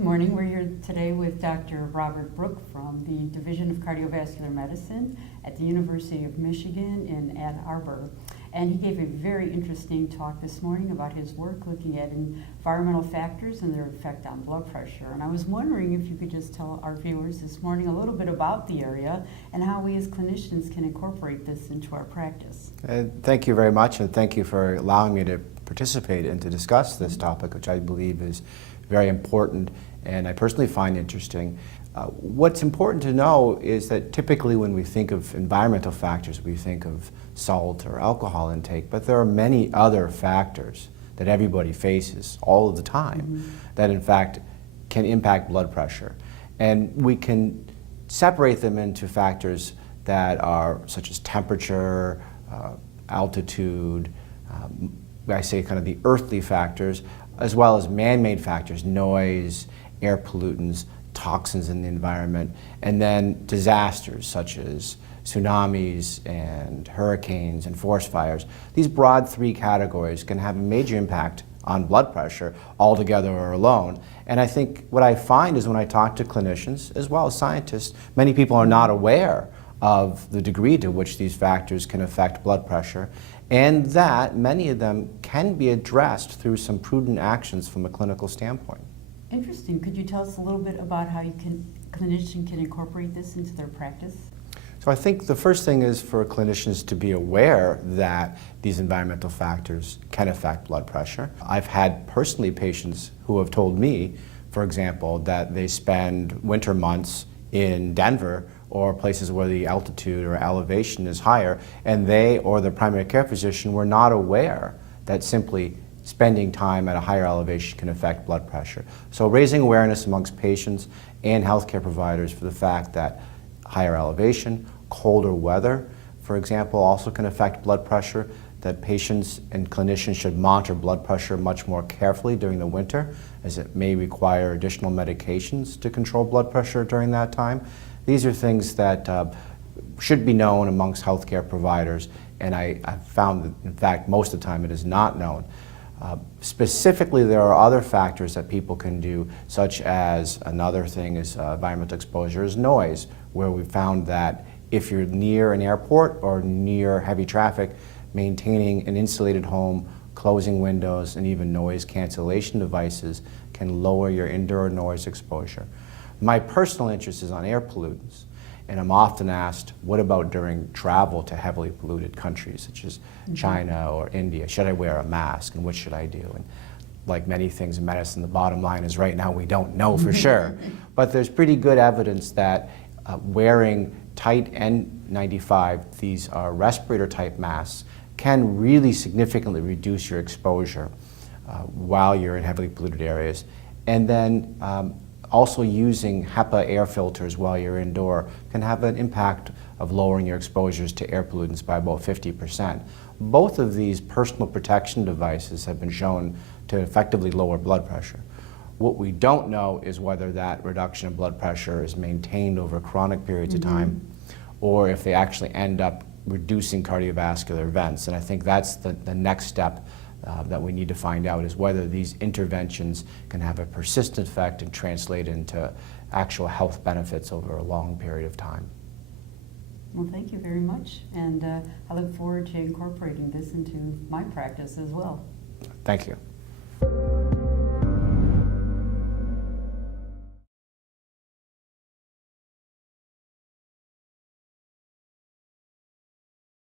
Good morning. We're here today with Dr. Robert Brook from the Division of Cardiovascular Medicine at the University of Michigan in Ann Arbor. And he gave a very interesting talk this morning about his work looking at environmental factors and their effect on blood pressure. And I was wondering if you could just tell our viewers this morning a little bit about the area and how we as clinicians can incorporate this into our practice. Thank you very much, and thank you for allowing me to participate and to discuss this topic, which I believe is very important and I personally find interesting. What's important to know is that typically when we think of environmental factors, we think of salt or alcohol intake, but there are many other factors that everybody faces all of the time that in fact can impact blood pressure. And we can separate them into factors that are such as temperature, altitude, I say kind of the earthly factors, as well as man-made factors, noise, air pollutants, toxins in the environment, and then disasters such as tsunamis and hurricanes and forest fires. These broad three categories can have a major impact on blood pressure altogether or alone. And I think what I find is when I talk to clinicians as well as scientists, many people are not aware of the degree to which these factors can affect blood pressure, and that many of them can be addressed through some prudent actions from a clinical standpoint. Interesting. Could you tell us a little bit about how clinician can incorporate this into their practice? So I think the first thing is for clinicians to be aware that these environmental factors can affect blood pressure. I've had personally patients who have told me, for example, that they spend winter months in Denver or places where the altitude or elevation is higher, and they or their primary care physician were not aware that simply spending time at a higher elevation can affect blood pressure. So raising awareness amongst patients and healthcare providers for the fact that higher elevation, colder weather, for example, also can affect blood pressure, that patients and clinicians should monitor blood pressure much more carefully during the winter, as it may require additional medications to control blood pressure during that time. These are things that should be known amongst healthcare providers, and I've found that, in fact, most of the time it is not known. Specifically, there are other factors that people can do, such as another thing is environmental exposure is noise, where we found that if you're near an airport or near heavy traffic, maintaining an insulated home, closing windows, and even noise cancellation devices can lower your indoor noise exposure. My personal interest is on air pollutants, and I'm often asked, what about during travel to heavily polluted countries such as China or India? Should I wear a mask, and what should I do? And like many things in medicine, the bottom line is right now we don't know for sure. But there's pretty good evidence that wearing tight N95, these are respirator type masks, can really significantly reduce your exposure while you're in heavily polluted areas. And then also using HEPA air filters while you're indoor can have an impact of lowering your exposures to air pollutants by about 50%. Both of these personal protection devices have been shown to effectively lower blood pressure. What we don't know is whether that reduction in blood pressure is maintained over chronic periods of time, or if they actually end up reducing cardiovascular events. And I think that's the next step that we need to find out, is whether these interventions can have a persistent effect and translate into actual health benefits over a long period of time. Well, thank you very much, and I look forward to incorporating this into my practice as well. Thank you.